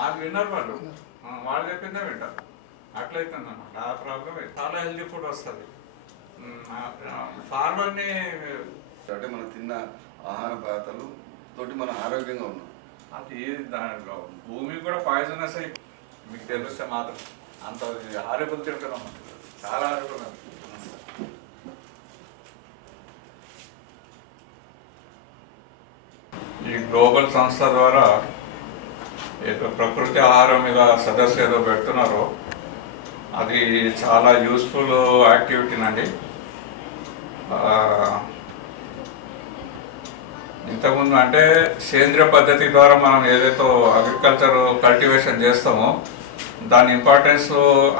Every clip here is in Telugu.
మాకు విన్నారు వాళ్ళు, వాళ్ళు చెప్పిందే వింటారు. అట్లయితుందన్నమాట. ఆ ప్రాబ్లం చాలా హెల్దీ ఫుడ్ వస్తుంది. ఫార్మర్ని అంటే మనం తిన్న ఆహార పదార్థాలు తోటి మనం ఆరోగ్యంగా ఉన్నాం. అది దాంట్లో భూమి కూడా పాయిజనస్ అయి మీకు తెలిస్తే మాత్రం అంత హారిబుల్ తింటున్నాం, చాలా హారిబుల్. ఈ గ్లోబల్ సంస్థ ద్వారా ఏదో ప్రకృతి ఆహారం మీద సదస్సు ఏదో పెడుతున్నారో అది చాలా యూస్ఫుల్ యాక్టివిటీనండి. ఇంతకుముందు అంటే సేంద్రియ పద్ధతి ద్వారా మనం ఏదైతే అగ్రికల్చర్ కల్టివేషన్ చేస్తామో దాని ఇంపార్టెన్స్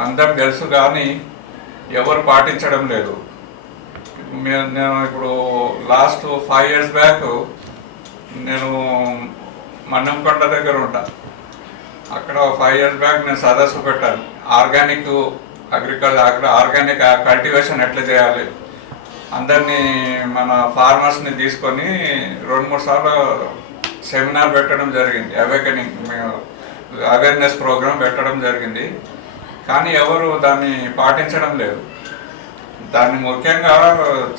అందరికి తెలుసు, కానీ ఎవరు పాటించడం లేదు. నేను ఇప్పుడు లాస్ట్ 5 years బ్యాక్ నేను మన్నంకొండ దగ్గర ఉంటా. అక్కడ 5 years బ్యాక్ నేను సదస్సు పెట్టాను. ఆర్గానిక్ అగ్రికల్చర్, ఆర్గానిక్ కల్టివేషన్ ఎట్లా చేయాలి, అందరినీ మన ఫార్మర్స్ని తీసుకొని 2-3 సార్లు సెమినార్ పెట్టడం జరిగింది. అవేర్నెస్ ప్రోగ్రామ్ పెట్టడం జరిగింది. కానీ ఎవరు దాన్ని పాటించడం లేదు. దాన్ని ముఖ్యంగా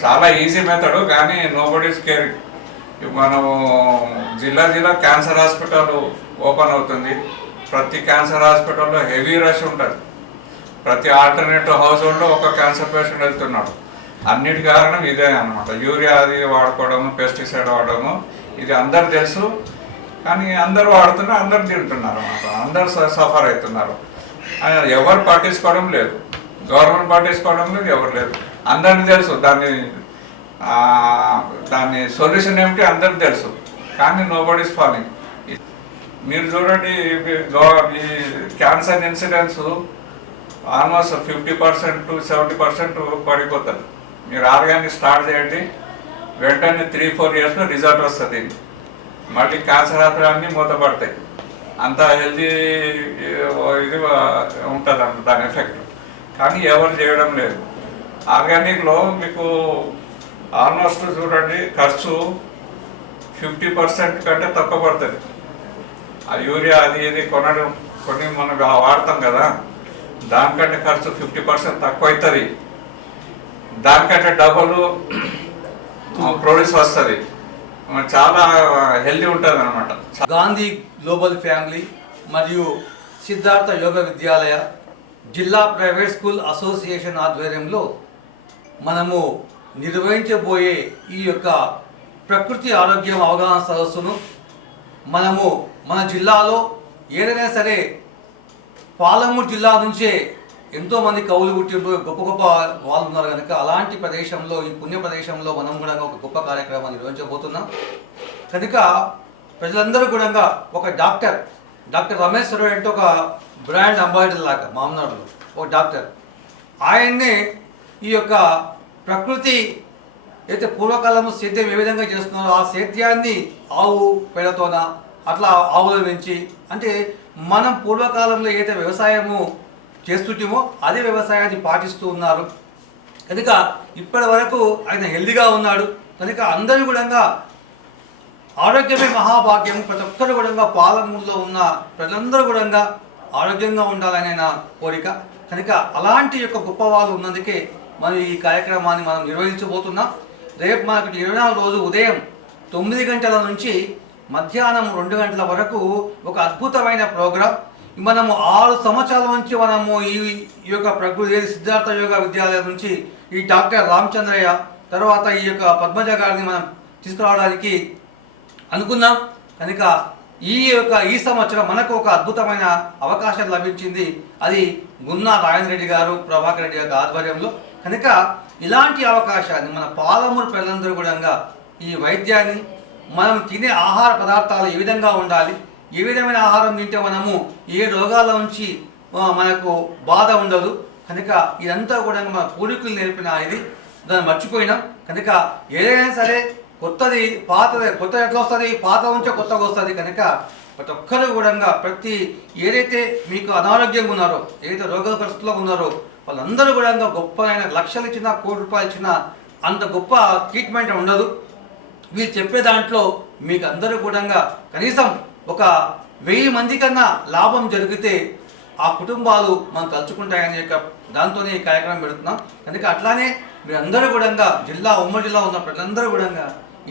చాలా ఈజీ మెథడ్, కానీ నోబడీస్ కేర్. మనము జిల్లా క్యాన్సర్ హాస్పిటల్ ఓపెన్ అవుతుంది. ప్రతి క్యాన్సర్ హాస్పిటల్లో హెవీ రష్ ఉంటుంది. ప్రతి ఆల్టర్నేటివ్ హౌస్ హోల్డ్లో ఒక క్యాన్సర్ పేషెంట్ వెళ్తున్నాడు. అన్నిటి కారణం ఇదే అన్నమాట. యూరియా అది వాడుకోవడము, పెస్టిసైడ్ వాడడము, ఇది అందరు తెలుసు. కానీ అందరు వాడుతున్నారు, అందరు తింటున్నారు అన్నమాట. అందరు సఫర్ అవుతున్నారు. ఎవరు పట్టించుకోవడం లేదు. గవర్నమెంట్ పట్టించుకోవడం లేదు, ఎవరు లేదు. అందరికీ తెలుసు దాని సొల్యూషన్ ఏమిటి అందరికి తెలుసు, కానీ నోబడీస్ ఫాలోయింగ్. మీరు చూడండి, ఈ క్యాన్సర్ ఇన్సిడెన్స్ ఆల్మోస్ట్ 50% to 70% పడిపోతుంది. మీరు ఆర్గానిక్ స్టార్ట్ చేయండి, వెంటనే 3-4 yearsలో రిజల్ట్ వస్తుంది. మళ్ళీ క్యాన్సర్ అన్నీ మూతపడతాయి. అంత హెల్దీ ఇది ఉంటుంది అంట దాని ఎఫెక్ట్. కానీ ఎవరు చేయడం లేదు. ఆర్గానిక్లో మీకు ఆల్మోస్ట్ చూడండి ఖర్చు 50% కంటే తక్కువ పడుతుంది. ఆ యూరియా అది ఇది కొన్ని మనం వాడతాం కదా, దానికంటే ఖర్చు 50% తక్కువ అవుతుంది. దానికంటే డబుల్ ప్రొడ్యూస్ వస్తుంది. చాలా హెల్దీ ఉంటుంది అనమాట. గాంధీ గ్లోబల్ ఫ్యామిలీ మరియు సిద్ధార్థ యోగ విద్యాలయ జిల్లా ప్రైవేట్ స్కూల్ అసోసియేషన్ ఆధ్వర్యంలో మనము నిర్వహించబోయే ఈ యొక్క ప్రకృతి ఆరోగ్యం అవగాహన సదస్సును మనము మన జిల్లాలో ఏదైనా సరే పాలమూరు జిల్లా నుంచే ఎంతోమంది కవులు పుట్టినప్పుడు గొప్ప వాళ్ళు ఉన్నారు కనుక అలాంటి ప్రదేశంలో, ఈ పుణ్య ప్రదేశంలో మనం కూడా ఒక గొప్ప కార్యక్రమాన్ని నిర్వహించబోతున్నాం. కనుక ప్రజలందరూ కూడా ఒక డాక్టర్ రమేష్ సర్వే అంటే ఒక బ్రాండ్ అంబాసిడర్ లాగా మామనాడులో ఒక డాక్టర్, ఆయన్నే ఈ యొక్క ప్రకృతి అయితే పూర్వకాలంలో సేద్యం ఏ విధంగా చేస్తున్నారో ఆ సేద్యాన్ని ఆవు పేడతోన అట్లా ఆవుల నుంచి, అంటే మనం పూర్వకాలంలో ఏదైతే వ్యవసాయము చేస్తుంటామో అదే వ్యవసాయాన్ని పాటిస్తూ ఉన్నారు. కనుక ఇప్పటి వరకు ఆయన హెల్దీగా ఉన్నాడు. కనుక అందరూ కూడా ఆరోగ్యమే మహాభాగ్యం. ప్రతి ఒక్కరు కూడా పాలమూరులో ఉన్న ప్రజలందరూ కూడా ఆరోగ్యంగా ఉండాలనే నా కోరిక. కనుక అలాంటి యొక్క గొప్ప వాళ్ళు ఉన్నందుకే మనం ఈ కార్యక్రమాన్ని మనం నిర్వహించబోతున్నాం. రేపు మనకు 24 రోజు ఉదయం 9 గంటల నుంచి మధ్యాహ్నం 2 గంటల వరకు ఒక అద్భుతమైన ప్రోగ్రాం. మనము 6 సంవత్సరాల నుంచి మనము ఈ యొక్క ప్రకృతి సిద్ధార్థ యోగ విద్యాలయం నుంచి ఈ డాక్టర్ రామచంద్రయ్య తర్వాత ఈ యొక్క పద్మజ గారిని మనం తీసుకురావడానికి అనుకున్నాం. కనుక ఈ సంవత్సరం మనకు ఒక అద్భుతమైన అవకాశం లభించింది. అది గున్నా రాజేంద్ర రెడ్డి గారు, ప్రభాకర్ రెడ్డి గారి ఆధ్వర్యంలో. కనుక ఇలాంటి అవకాశాన్ని మన పాలమూరు ప్రజలందరూ కూడా ఈ వైద్యాన్ని, మనం తినే ఆహార పదార్థాలు ఏ విధంగా ఉండాలి, ఏ విధమైన ఆహారం తింటే మనము ఏ రోగాల నుంచి మనకు బాధ ఉండదు. కనుక ఇదంతా కూడా మన పూర్వీకులు నేర్పిన ఇది, దాన్ని మర్చిపోయినాం. కనుక ఏదైనా సరే కొత్తది ఎట్లా వస్తుంది, పాత నుంచే కొత్తగా వస్తుంది. కనుక ప్రతి ఒక్కరు కూడా ఏదైతే మీకు అనారోగ్యంగా ఉన్నారో, ఏదైతే రోగ పరిస్థితుల్లో ఉన్నారో వాళ్ళందరూ కూడా గొప్ప లక్షలు ఇచ్చినా, కోటి రూపాయలు ఇచ్చినా అంత గొప్ప ట్రీట్మెంట్ ఉండదు. వీళ్ళు చెప్పే దాంట్లో మీకు అందరూ కూడా కనీసం ఒక 1000 మంది కన్నా లాభం జరిగితే ఆ కుటుంబాలు మనం తలుచుకుంటాయనే యొక్క దాంతోనే ఈ కార్యక్రమం పెడుతున్నాం. కనుక అట్లానే మీరందరూ కూడా జిల్లా ఉమ్మడి జిల్లా ఉన్న ప్రజలందరూ కూడా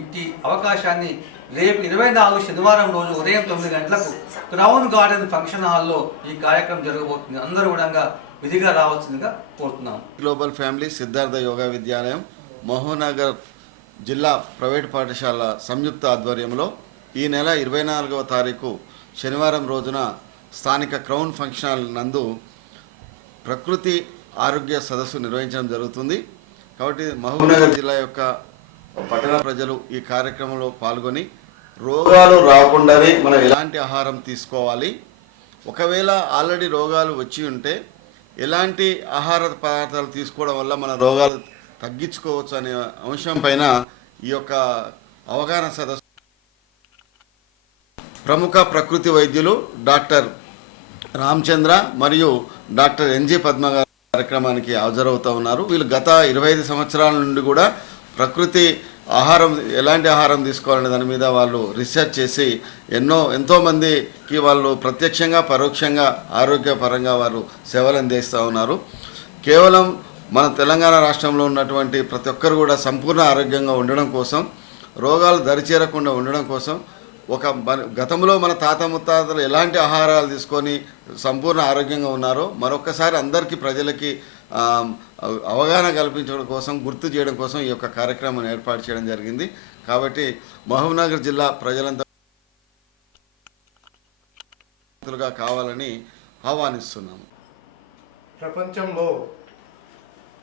ఇంటి అవకాశాన్ని రేపు 24 శనివారం రోజు ఉదయం 9 గంటలకు క్రౌన్ గార్డెన్ ఫంక్షన్ హాల్లో ఈ కార్యక్రమం జరగబోతుంది. అందరూ కూడా విధిగా రావాల్సిందిగా కోరుతున్నాం. గ్లోబల్ ఫ్యామిలీ సిద్ధార్థ యోగా విద్యాలయం మహోనగర్ జిల్లా ప్రైవేట్ పాఠశాల సంయుక్త ఆధ్వర్యంలో ఈ నెల 24వ తారీఖు శనివారం రోజున స్థానిక క్రౌన్ ఫంక్షన్ హాల్ నందు ప్రకృతి ఆరోగ్య సదస్సు నిర్వహించడం జరుగుతుంది. కాబట్టి మహబూబ్నగర్ జిల్లా యొక్క పట్టణ ప్రజలు ఈ కార్యక్రమంలో పాల్గొని రోగాలు రాకుండానే మనం ఎలాంటి ఆహారం తీసుకోవాలి, ఒకవేళ ఆల్రెడీ రోగాలు వచ్చి ఉంటే ఎలాంటి ఆహార పదార్థాలు తీసుకోవడం వల్ల మన రోగాలు తగ్గించుకోవచ్చు అనే అంశం పైన ఈ యొక్క అవగాహన సదస్సు ప్రముఖ ప్రకృతి వైద్యులు డాక్టర్ రామచంద్ర మరియు డాక్టర్ ఎన్జి పద్మ గారు కార్యక్రమానికి హాజరవుతూ ఉన్నారు. వీళ్ళు గత 25 సంవత్సరాల నుండి కూడా ప్రకృతి ఆహారం ఎలాంటి ఆహారం తీసుకోవాలనే దాని మీద వాళ్ళు రీసెర్చ్ చేసి ఎంతోమందికి వాళ్ళు ప్రత్యక్షంగా పరోక్షంగా ఆరోగ్యపరంగా వారు సేవలు అందిస్తూ ఉన్నారు. కేవలం మన తెలంగాణ రాష్ట్రంలో ఉన్నటువంటి ప్రతి ఒక్కరు కూడా సంపూర్ణ ఆరోగ్యంగా ఉండడం కోసం, రోగాలు దరిచేరకుండా ఉండడం కోసం గతంలో మన తాత ముత్తాతలు ఎలాంటి ఆహారాలు తీసుకొని సంపూర్ణ ఆరోగ్యంగా ఉన్నారో మరొకసారి అందరికీ ప్రజలకి అవగాహన కల్పించడం కోసం, గుర్తు చేయడం కోసం ఈ యొక్క కార్యక్రమం ఏర్పాటు చేయడం జరిగింది. కాబట్టి మహబూబ్నగర్ జిల్లా ప్రజలంతా కావాలని ఆహ్వానిస్తున్నాము. ప్రపంచంలో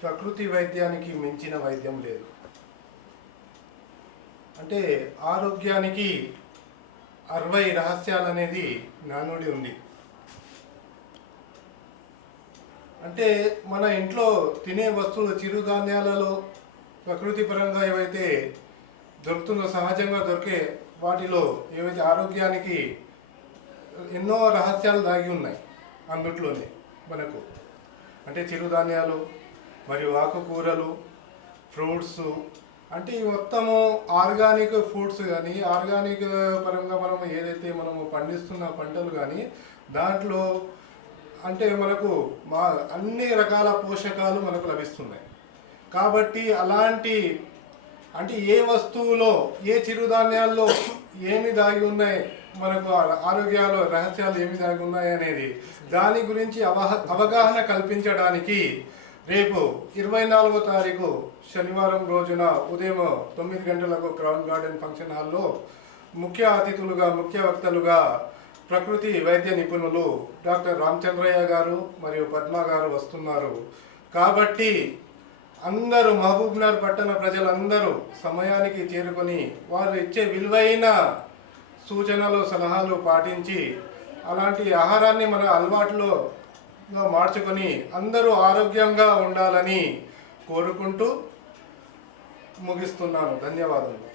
ప్రకృతి వైద్యానికి మించిన వైద్యం లేదు. అంటే ఆరోగ్యానికి 60 రహస్యాలు అనేది నానుడి ఉంది. అంటే మన ఇంట్లో తినే వస్తువులు చిరుధాన్యాలలో ప్రకృతి పరంగా ఏవైతే దొరుకుతుందో, సహజంగా దొరికే వాటిలో ఏవైతే ఆరోగ్యానికి ఎన్నో రహస్యాలు దాగి ఉన్నాయి అందుట్లోనే మనకు. అంటే చిరుధాన్యాలు మరియు ఆకుకూరలు, ఫ్రూట్స్, అంటే ఈ మొత్తము ఆర్గానిక్ ఫుడ్స్ కానీ ఆర్గానిక్ పరంగా మనము ఏదైతే మనము పండిస్తున్న పంటలు కానీ దాంట్లో అంటే మనకు అన్ని రకాల పోషకాలు మనకు లభిస్తున్నాయి. కాబట్టి అలాంటి అంటే ఏ వస్తువులో ఏ చిరుధాన్యాల్లో ఏమి దాగి ఉన్నాయి, మనకు ఆరోగ్యాలు రహస్యాలు ఏమి దాగి ఉన్నాయి అనేది దాని గురించి అవగాహన కల్పించడానికి రేపు 24వ తారీఖు శనివారం రోజున ఉదయం 9 గంటలకు క్రౌన్ గార్డెన్ ఫంక్షన్ హాల్లో ముఖ్య అతిథులుగా, ముఖ్య వక్తలుగా ప్రకృతి వైద్య నిపుణులు డాక్టర్ రామచంద్రయ్య గారు మరియు పద్మ గారు వస్తున్నారు. కాబట్టి అందరూ మహబూబ్నగర్ పట్టణ ప్రజలందరూ సమయానికి చేరుకొని వారు ఇచ్చే విలువైన సూచనలు, సలహాలు పాటించి అలాంటి ఆహారాన్ని మన అలవాట్లో మార్చుకొని అందరూ ఆరోగ్యంగా ఉండాలని కోరుకుంటూ ముగిస్తున్నాను. ధన్యవాదాలు.